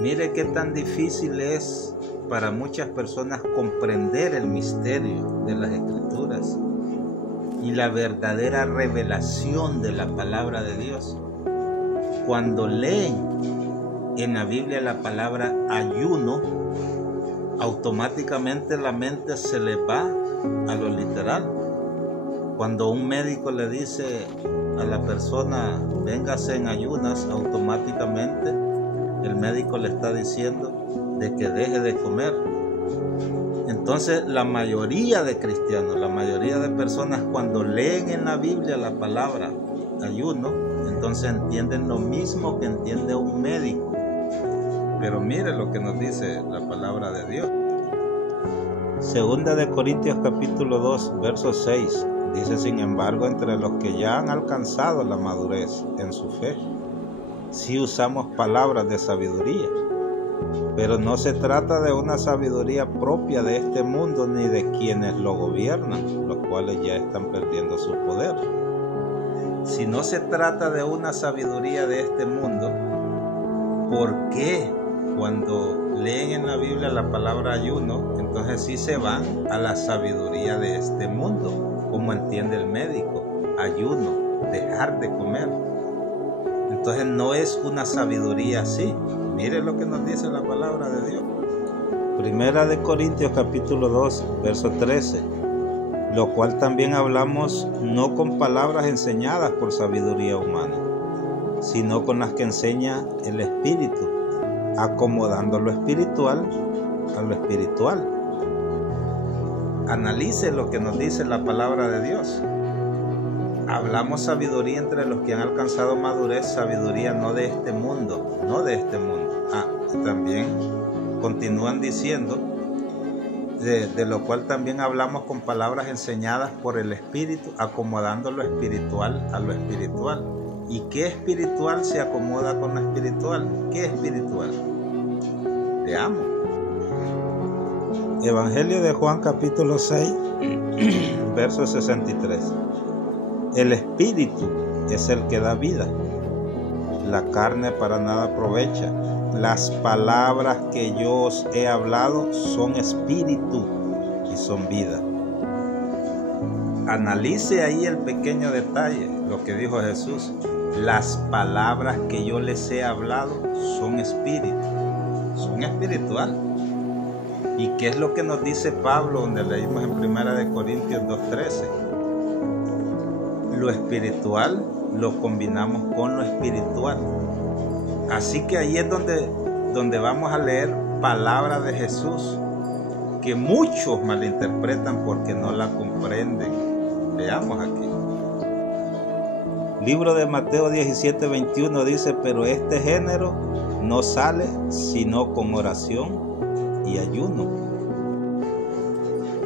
Mire qué tan difícil es para muchas personas comprender el misterio de las Escrituras y la verdadera revelación de la palabra de Dios. Cuando leen en la Biblia la palabra ayuno, automáticamente la mente se les va a lo literal. Cuando un médico le dice a la persona véngase en ayunas, automáticamente el médico le está diciendo de que deje de comer. Entonces la mayoría de cristianos, la mayoría de personas cuando leen en la Biblia la palabra ayuno, entonces entienden lo mismo que entiende un médico. Pero mire lo que nos dice la palabra de Dios. Segunda de Corintios capítulo 2, verso 6, dice: sin embargo, entre los que ya han alcanzado la madurez en su fe, sí usamos palabras de sabiduría, pero no se trata de una sabiduría propia de este mundo ni de quienes lo gobiernan, los cuales ya están perdiendo su poder. Si no se trata de una sabiduría de este mundo, ¿por qué cuando leen en la Biblia la palabra ayuno, entonces sí se van a la sabiduría de este mundo, como entiende el médico? Ayuno, dejar de comer. Entonces no es una sabiduría así. Mire lo que nos dice la palabra de Dios. Primera de Corintios capítulo 2, verso 13. Lo cual también hablamos no con palabras enseñadas por sabiduría humana, sino con las que enseña el Espíritu, acomodando lo espiritual a lo espiritual. Analice lo que nos dice la palabra de Dios. Hablamos sabiduría entre los que han alcanzado madurez, sabiduría no de este mundo, no de este mundo. Y también continúan diciendo, de lo cual también hablamos con palabras enseñadas por el Espíritu, acomodando lo espiritual a lo espiritual. ¿Y qué espiritual se acomoda con lo espiritual? ¿Qué espiritual? Veamos. Evangelio de Juan capítulo 6, verso 63. El Espíritu es el que da vida. La carne para nada aprovecha. Las palabras que yo os he hablado son espíritu y son vida. Analice ahí el pequeño detalle, lo que dijo Jesús. Las palabras que yo les he hablado son espíritu, son espiritual. ¿Y qué es lo que nos dice Pablo, donde leímos en Primera de Corintios 2:13? Lo espiritual lo combinamos con lo espiritual. Así que ahí es donde vamos a leer palabras de Jesús que muchos malinterpretan porque no la comprenden. Veamos aquí. Libro de Mateo 17:21 dice: pero este género no sale sino con oración y ayuno.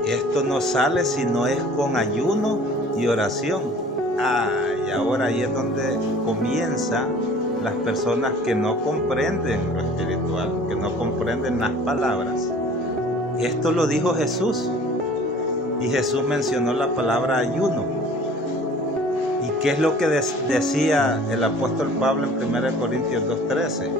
Esto no sale si no es con ayuno y oración. Y ahora ahí es donde comienzan las personas que no comprenden lo espiritual, que no comprenden las palabras. Esto lo dijo Jesús, y Jesús mencionó la palabra ayuno. ¿Y qué es lo que decía el apóstol Pablo en 1 Corintios 2:13?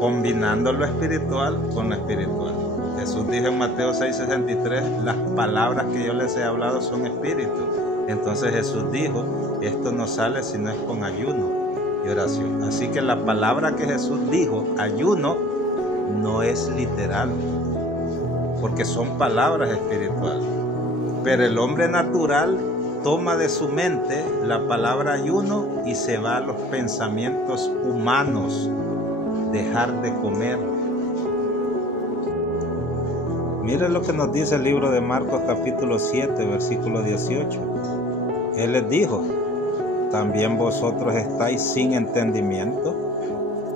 Combinando lo espiritual con lo espiritual. Jesús dijo en Mateo 6:63, las palabras que yo les he hablado son espíritu. Entonces Jesús dijo, esto no sale si no es con ayuno y oración. Así que la palabra que Jesús dijo, ayuno, no es literal, porque son palabras espirituales. Pero el hombre natural toma de su mente la palabra ayuno y se va a los pensamientos humanos, dejar de comer. Mire lo que nos dice el libro de Marcos capítulo 7, versículo 18. Él les dijo, ¿también vosotros estáis sin entendimiento?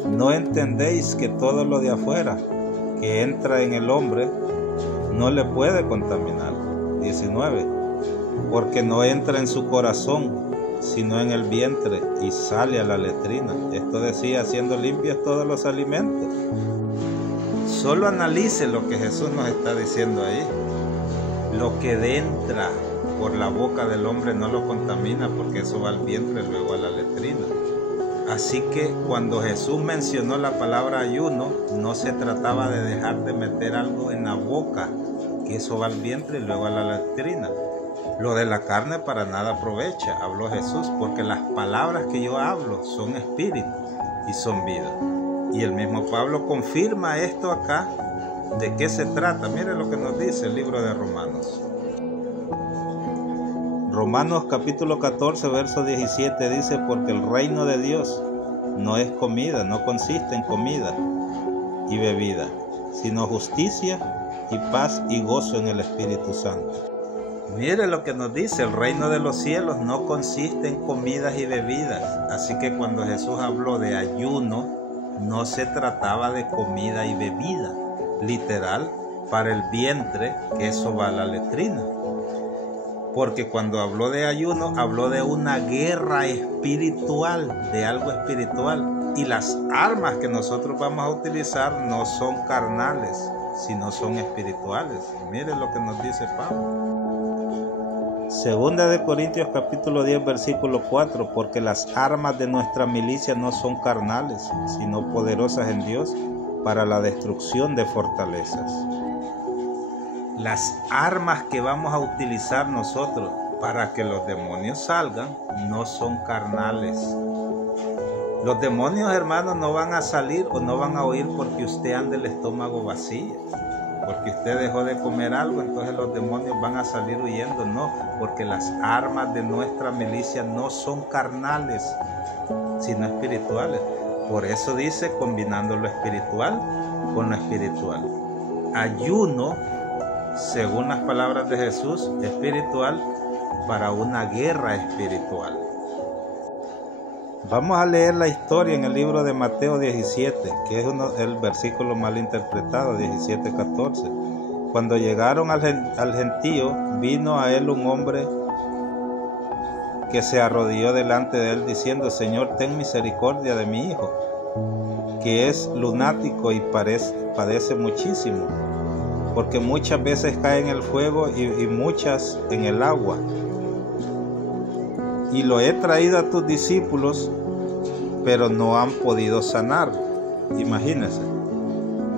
¿No entendéis que todo lo de afuera que entra en el hombre no le puede contaminar? 19. Porque no entra en su corazón, sino en el vientre y sale a la letrina. Esto decía, haciendo limpios todos los alimentos. Solo analice lo que Jesús nos está diciendo ahí. Lo que entra por la boca del hombre no lo contamina, porque eso va al vientre y luego a la letrina. Así que cuando Jesús mencionó la palabra ayuno, no se trataba de dejar de meter algo en la boca, que eso va al vientre y luego a la letrina. Lo de la carne para nada aprovecha, habló Jesús, porque las palabras que yo hablo son espíritu y son vida. Y el mismo Pablo confirma esto acá. ¿De qué se trata? Mire lo que nos dice el libro de Romanos. Romanos capítulo 14, verso 17 dice: porque el reino de Dios no es comida, no consiste en comida y bebida, sino justicia y paz y gozo en el Espíritu Santo. Mire lo que nos dice: el reino de los cielos no consiste en comidas y bebidas. Así que cuando Jesús habló de ayuno, no se trataba de comida y bebida, literal, para el vientre, que eso va a la letrina. Porque cuando habló de ayuno, habló de una guerra espiritual, de algo espiritual. Y las armas que nosotros vamos a utilizar no son carnales, sino son espirituales. Miren lo que nos dice Pablo. Segunda de Corintios capítulo 10, versículo 4. Porque las armas de nuestra milicia no son carnales, sino poderosas en Dios para la destrucción de fortalezas. Las armas que vamos a utilizar nosotros para que los demonios salgan no son carnales. Los demonios, hermanos, no van a salir o no van a huir porque usted ande el estómago vacío, porque usted dejó de comer algo, entonces los demonios van a salir huyendo. No, porque las armas de nuestra milicia no son carnales, sino espirituales. Por eso dice, combinando lo espiritual con lo espiritual. Ayuno, según las palabras de Jesús, espiritual para una guerra espiritual. Vamos a leer la historia en el libro de Mateo 17, que es el versículo mal interpretado, 17:14. Cuando llegaron al gentío, vino a él un hombre que se arrodilló delante de él diciendo: Señor, ten misericordia de mi hijo, que es lunático y padece muchísimo, porque muchas veces cae en el fuego y muchas en el agua. Y lo he traído a tus discípulos, pero no han podido sanar. Imagínense.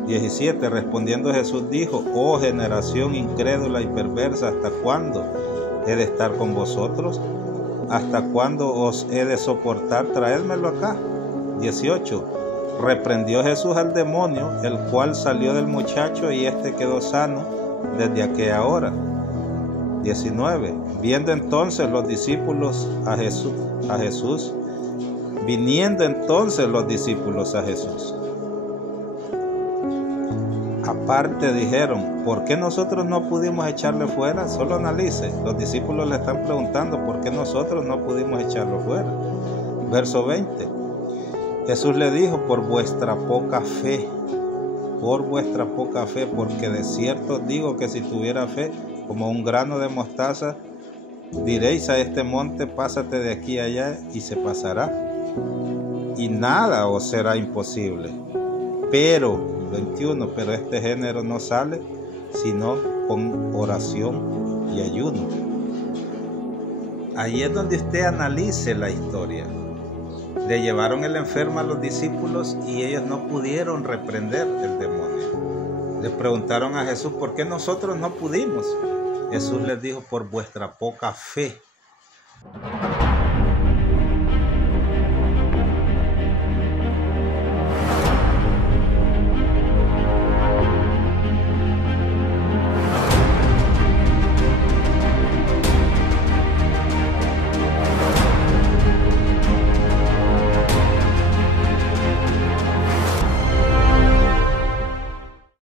17. Respondiendo Jesús dijo: oh generación incrédula y perversa, ¿hasta cuándo he de estar con vosotros? ¿Hasta cuándo os he de soportar? Traédmelo acá. 18. Reprendió Jesús al demonio, el cual salió del muchacho y éste quedó sano desde aquella hora. 19. Viendo entonces los discípulos a Jesús, viniendo entonces los discípulos a Jesús, aparte dijeron: ¿por qué nosotros no pudimos echarle fuera? Solo analice, los discípulos le están preguntando ¿por qué nosotros no pudimos echarlo fuera? Verso 20. Jesús le dijo: por vuestra poca fe, porque de cierto digo que si tuviera fe como un grano de mostaza, diréis a este monte: pásate de aquí a allá, y se pasará, y nada os será imposible. Pero, 21, pero este género no sale sino con oración y ayuno. Ahí es donde usted analice la historia. Le llevaron el enfermo a los discípulos y ellos no pudieron reprender el demonio. Le preguntaron a Jesús: ¿por qué nosotros no pudimos? Jesús les dijo: por vuestra poca fe.